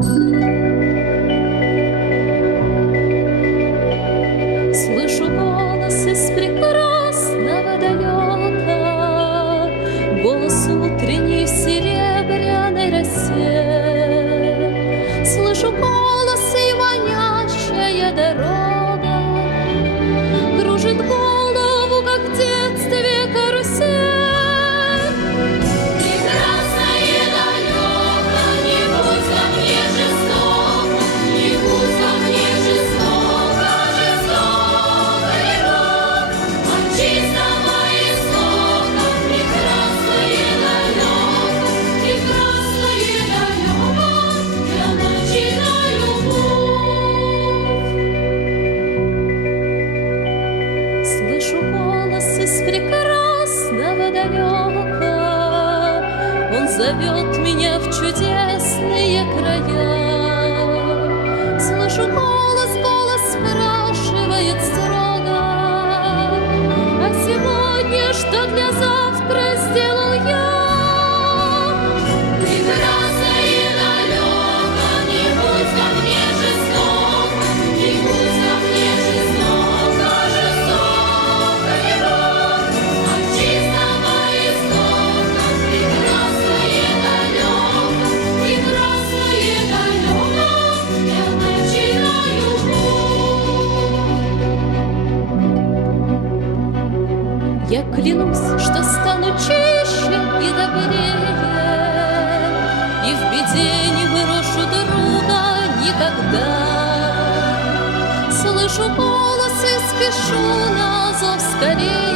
Слышу голос из прекрасного далека, голос утренней в серебряной росе. Слышу голос и манящая дорога кружит голову, как в детстве карусель. Слышу голос из прекрасного далека, он зовет меня в чудесные края. Слышу голос, голос спрашивает строго: а сегодня что для завтра сделал я? Я клянусь, что стану чище и добрее, и в беде не брошу друга никогда. Слышу голос и спешу на зов скорее.